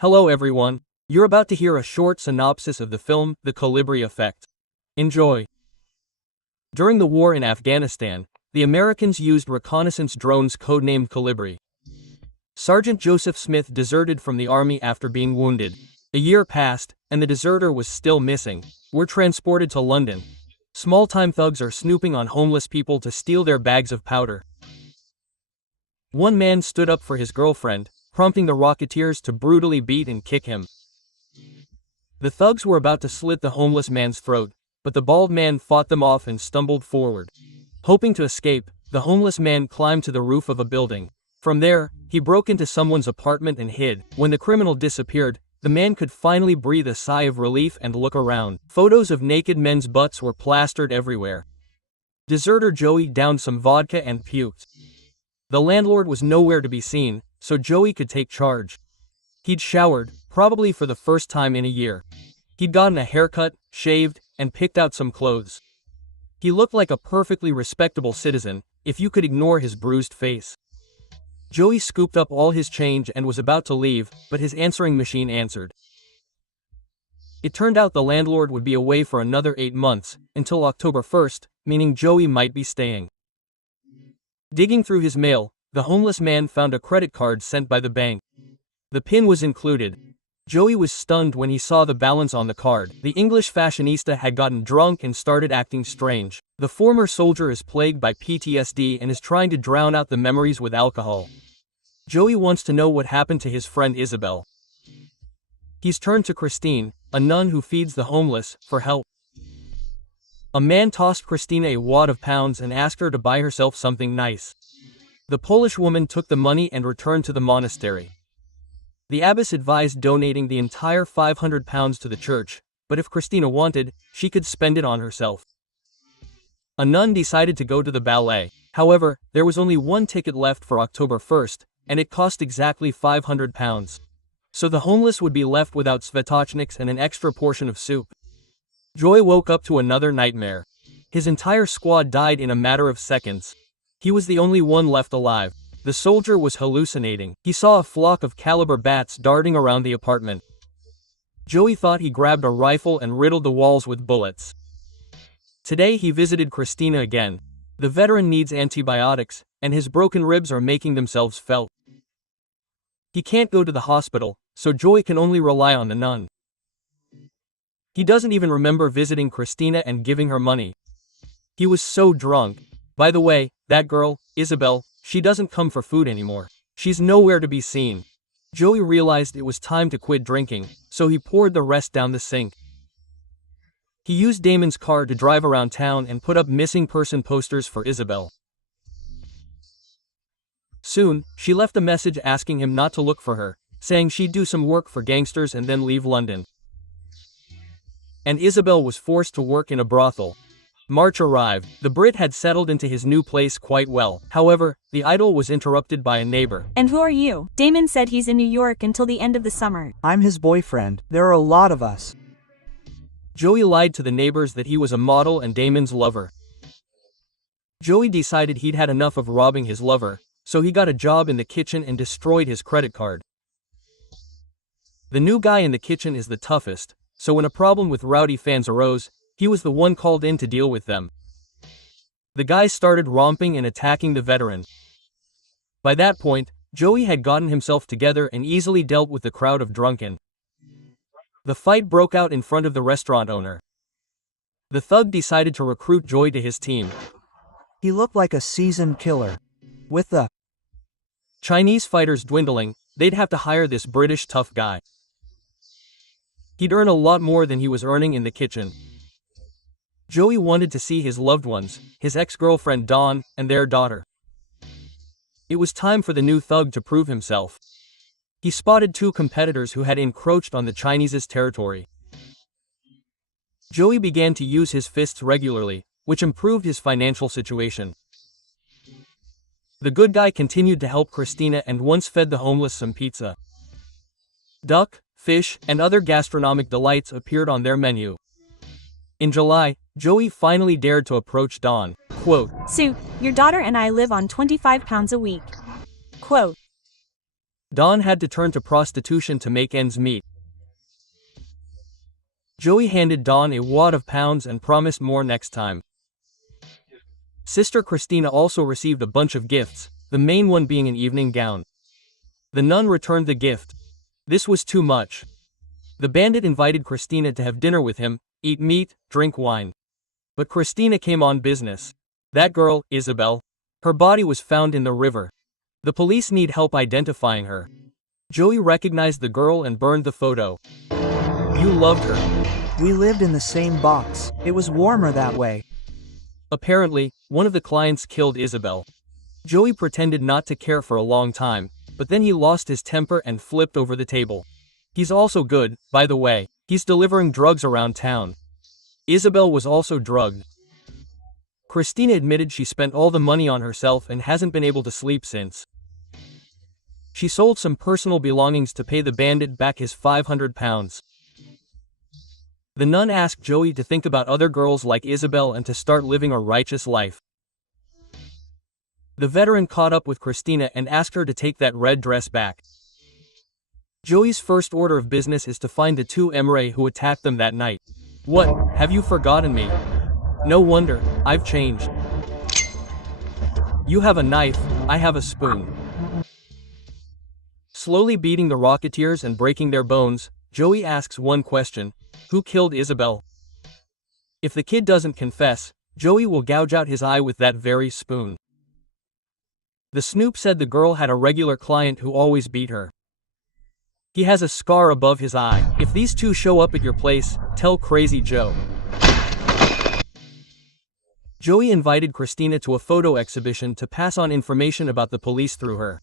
Hello everyone. You're about to hear a short synopsis of the film, The Colibri Effect. Enjoy. During the war in Afghanistan, the Americans used reconnaissance drones codenamed Colibri. Sergeant Joseph Smith deserted from the army after being wounded. A year passed, and the deserter was still missing. We're transported to London. Small-time thugs are snooping on homeless people to steal their bags of powder. One man stood up for his girlfriend, prompting the Rocketeers to brutally beat and kick him. The thugs were about to slit the homeless man's throat, but the bald man fought them off and stumbled forward. Hoping to escape, the homeless man climbed to the roof of a building. From there, he broke into someone's apartment and hid. When the criminal disappeared, the man could finally breathe a sigh of relief and look around. Photos of naked men's butts were plastered everywhere. Deserter Joey downed some vodka and puked. The landlord was nowhere to be seen, so Joey could take charge. He'd showered, probably for the first time in a year. He'd gotten a haircut, shaved, and picked out some clothes. He looked like a perfectly respectable citizen, if you could ignore his bruised face. Joey scooped up all his change and was about to leave, but his answering machine answered. It turned out the landlord would be away for another 8 months, until October 1st, meaning Joey might be staying. Digging through his mail, the homeless man found a credit card sent by the bank. The PIN was included. Joey was stunned when he saw the balance on the card. The English fashionista had gotten drunk and started acting strange. The former soldier is plagued by PTSD and is trying to drown out the memories with alcohol. Joey wants to know what happened to his friend Isabel. He's turned to Christine, a nun who feeds the homeless, for help. A man tossed Christina a wad of pounds and asked her to buy herself something nice. The Polish woman took the money and returned to the monastery. The abbess advised donating the entire £500 to the church, but if Christina wanted, she could spend it on herself. A nun decided to go to the ballet. However, there was only one ticket left for October 1st, and it cost exactly £500. So the homeless would be left without svetochniks and an extra portion of soup. Joey woke up to another nightmare. His entire squad died in a matter of seconds. He was the only one left alive. The soldier was hallucinating. He saw a flock of caliber bats darting around the apartment. Joey thought he grabbed a rifle and riddled the walls with bullets. Today he visited Christina again. The veteran needs antibiotics, and his broken ribs are making themselves felt. He can't go to the hospital, so Joey can only rely on the nun. He doesn't even remember visiting Christina and giving her money. He was so drunk. By the way, that girl, Isabel, she doesn't come for food anymore. She's nowhere to be seen. Joey realized it was time to quit drinking, so he poured the rest down the sink. He used Damon's car to drive around town and put up missing person posters for Isabel. Soon, she left a message asking him not to look for her, saying she'd do some work for gangsters and then leave London. And Isabel was forced to work in a brothel. March arrived. The Brit had settled into his new place quite well. However, the idyll was interrupted by a neighbor. And who are you? Damon said he's in New York until the end of the summer. I'm his boyfriend. There are a lot of us. Joey lied to the neighbors that he was a model and Damon's lover. Joey decided he'd had enough of robbing his lover, so he got a job in the kitchen and destroyed his credit card. The new guy in the kitchen is the toughest, so when a problem with rowdy fans arose, he was the one called in to deal with them. The guys started romping and attacking the veteran. By that point, Joey had gotten himself together and easily dealt with the crowd of drunken. The fight broke out in front of the restaurant owner. The thug decided to recruit Joey to his team. He looked like a seasoned killer. With the Chinese fighters dwindling, they'd have to hire this British tough guy. He'd earn a lot more than he was earning in the kitchen. Joey wanted to see his loved ones, his ex-girlfriend Dawn, and their daughter. It was time for the new thug to prove himself. He spotted 2 competitors who had encroached on the Chinese's territory. Joey began to use his fists regularly, which improved his financial situation. The good guy continued to help Christina and once fed the homeless some pizza. Duck, fish, and other gastronomic delights appeared on their menu. In July, Joey finally dared to approach Dawn. Quote, Sue, your daughter and I live on £25 a week. Quote. Don had to turn to prostitution to make ends meet. Joey handed Don a wad of pounds and promised more next time. Sister Christina also received a bunch of gifts, the main one being an evening gown. The nun returned the gift. This was too much. The bandit invited Christina to have dinner with him, eat meat, drink wine. But Christina came on business. That girl, Isabel. Her body was found in the river. The police need help identifying her. Joey recognized the girl and burned the photo. You loved her. We lived in the same box. It was warmer that way. Apparently, one of the clients killed Isabel. Joey pretended not to care for a long time, but then he lost his temper and flipped over the table. He's also good, by the way. He's delivering drugs around town. Isabel was also drugged. Christina admitted she spent all the money on herself and hasn't been able to sleep since. She sold some personal belongings to pay the bandit back his 500 pounds. The nun asked Joey to think about other girls like Isabel and to start living a righteous life. The veteran caught up with Christina and asked her to take that red dress back. Joey's first order of business is to find the two Emre who attacked them that night. What, have you forgotten me? No wonder, I've changed. You have a knife, I have a spoon. Slowly beating the Rocketeers and breaking their bones, Joey asks one question: who killed Isabel? If the kid doesn't confess, Joey will gouge out his eye with that very spoon. The snoop said the girl had a regular client who always beat her. He has a scar above his eye. If these two show up at your place, tell Crazy Joe. Joey invited Christina to a photo exhibition to pass on information about the police through her.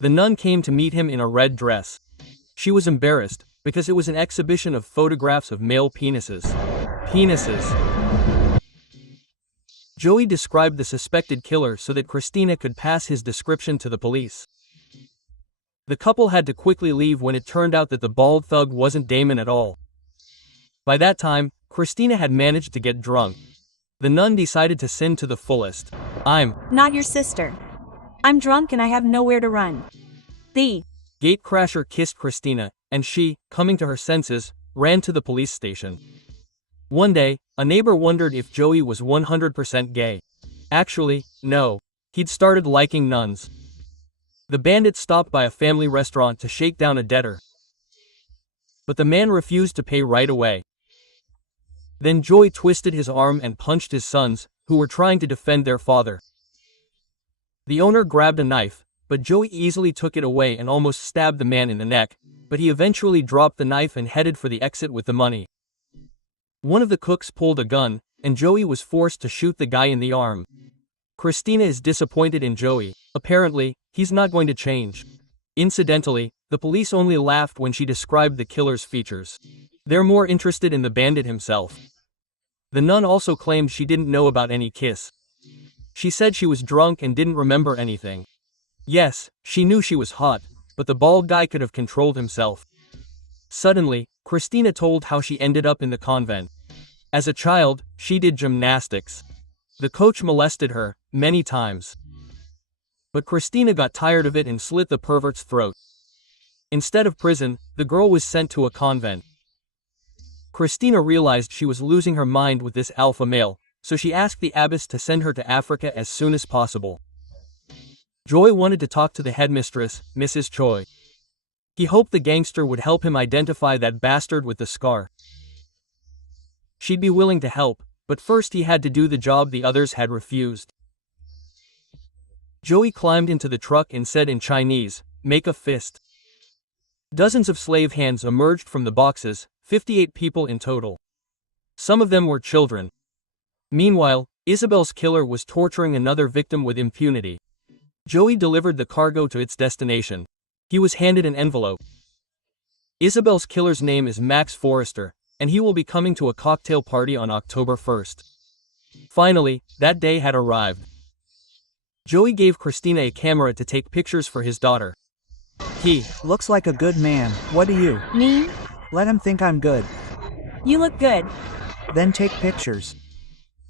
The nun came to meet him in a red dress. She was embarrassed, because it was an exhibition of photographs of male penises. Joey described the suspected killer so that Christina could pass his description to the police. The couple had to quickly leave when it turned out that the bald thug wasn't Damon at all. By that time, Christina had managed to get drunk. The nun decided to sin to the fullest. I'm not your sister. I'm drunk and I have nowhere to run. The gatecrasher kissed Christina, and she, coming to her senses, ran to the police station. One day, a neighbor wondered if Joey was 100% gay. Actually, no. He'd started liking nuns. The bandit stopped by a family restaurant to shake down a debtor. But the man refused to pay right away. Then Joey twisted his arm and punched his sons, who were trying to defend their father. The owner grabbed a knife, but Joey easily took it away and almost stabbed the man in the neck, but he eventually dropped the knife and headed for the exit with the money. One of the cooks pulled a gun, and Joey was forced to shoot the guy in the arm. Christina is disappointed in Joey. Apparently, he's not going to change. Incidentally, the police only laughed when she described the killer's features. They're more interested in the bandit himself. The nun also claimed she didn't know about any kiss. She said she was drunk and didn't remember anything. Yes, she knew she was hot, but the bald guy could have controlled himself. Suddenly, Christina told how she ended up in the convent. As a child, she did gymnastics. The coach molested her, many times. But Christina got tired of it and slit the pervert's throat. Instead of prison, the girl was sent to a convent. Christina realized she was losing her mind with this alpha male, so she asked the abbess to send her to Africa as soon as possible. Joy wanted to talk to the headmistress, Mrs. Choi. He hoped the gangster would help him identify that bastard with the scar. She'd be willing to help, but first he had to do the job the others had refused. Joey climbed into the truck and said in Chinese, "Make a fist." Dozens of slave hands emerged from the boxes, 58 people in total. Some of them were children. Meanwhile, Isabel's killer was torturing another victim with impunity. Joey delivered the cargo to its destination. He was handed an envelope. Isabel's killer's name is Max Forrester, and he will be coming to a cocktail party on October 1st. Finally, that day had arrived. Joey gave Christina a camera to take pictures for his daughter. He looks like a good man. What do you? Me? Let him think I'm good. You look good. Then take pictures.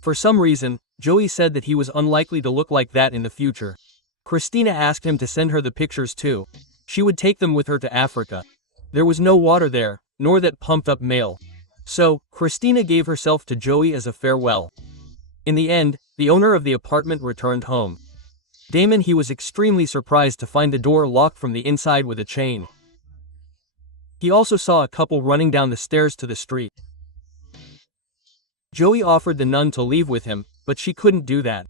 For some reason, Joey said that he was unlikely to look like that in the future. Christina asked him to send her the pictures too. She would take them with her to Africa. There was no water there, nor that pumped-up mail. So, Christina gave herself to Joey as a farewell. In the end, the owner of the apartment returned home. Damon he was extremely surprised to find the door locked from the inside with a chain. He also saw a couple running down the stairs to the street. Joey offered the nun to leave with him, but she couldn't do that.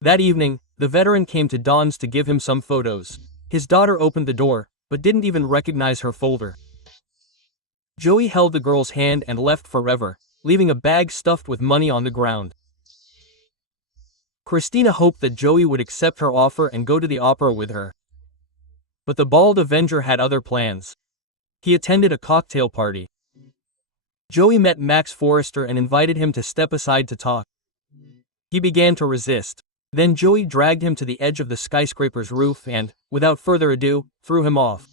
That evening, the veteran came to Don's to give him some photos. His daughter opened the door, but didn't even recognize her folder. Joey held the girl's hand and left forever, leaving a bag stuffed with money on the ground. Christina hoped that Joey would accept her offer and go to the opera with her. But the bald Avenger had other plans. He attended a cocktail party. Joey met Max Forrester and invited him to step aside to talk. He began to resist. Then Joey dragged him to the edge of the skyscraper's roof and, without further ado, threw him off.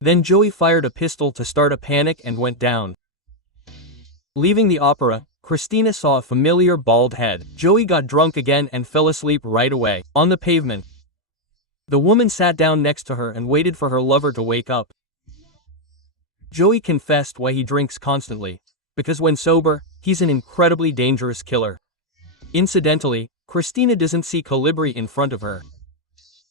Then Joey fired a pistol to start a panic and went down. Leaving the opera, Christina saw a familiar bald head. Joey got drunk again and fell asleep right away, on the pavement. The woman sat down next to her and waited for her lover to wake up. Joey confessed why he drinks constantly, because when sober, he's an incredibly dangerous killer. Incidentally, Christina doesn't see Colibri in front of her.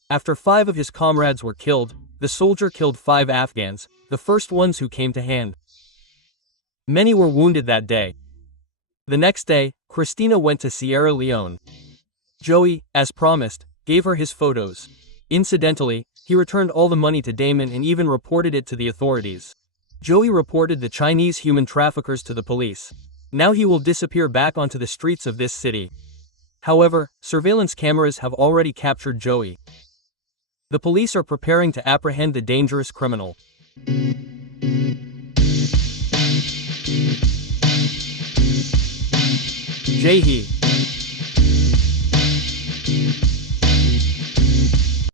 After 5 of his comrades were killed, the soldier killed 5 Afghans, the first ones who came to hand. Many were wounded that day. The next day, Christina went to Sierra Leone. Joey, as promised, gave her his photos. Incidentally, he returned all the money to Damon and even reported it to the authorities. Joey reported the Chinese human traffickers to the police. Now he will disappear back onto the streets of this city. However, surveillance cameras have already captured Joey. The police are preparing to apprehend the dangerous criminal. Jae-hee.